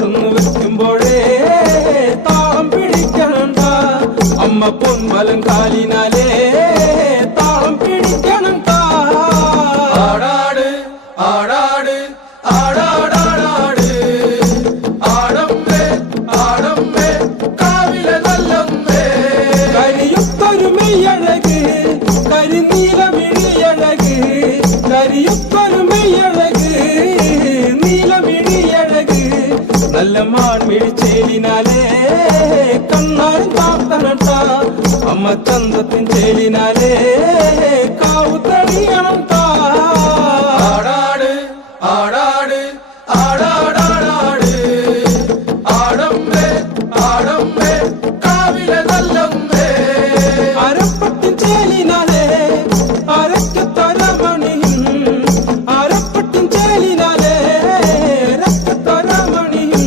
കൊടുന്നു വെക്കുമ്പോഴേ താളം പിടിക്കണണ്ട അമ്മ പൊൻവലം കാലിനാലേ താളം പിടിക്കണം ആടാട് ആടാട് ആടാടാടാട് ആടമ്മേ ആടമ്മേ കാവിലെ നല്ലമ്മേ കരിയൊത്തൊരു മെയ്യഴക് കരിനീല വിഴിയഴക് കരിയൊത്തൊരു മെയ്യഴക് നീലമിഴിയഴക് നല്ല മാൺമിഴിച്ചേലിനാലേ കണ്ണാരും താത്തനട്ട അമ്മ ചന്തത്തിൻ ചേലിനാലേ കാവു തണിയണം